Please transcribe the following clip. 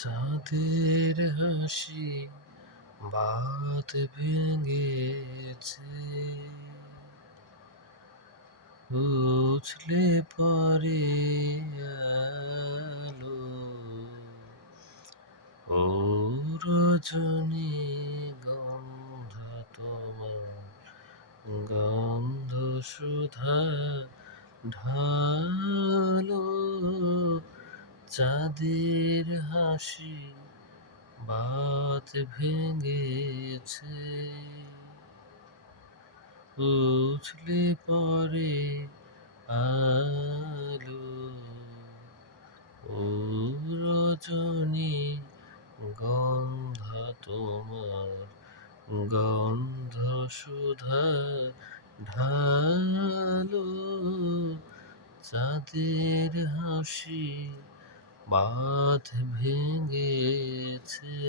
চাঁদের হাসি বাত ভেঙেছে, বুঝলে পরে আলো ও রজনী গন্ধা তোমার, গন্ধ সুধা ঢালো। চাঁদের হাসি বাত ভেঙেছে, বুঝলে পরে আলো ও রজনী গন্ধা তোমার, গন্ধ সুধা ঢালো। চাঁদের হাসি বাঁধ ভেঙেছে।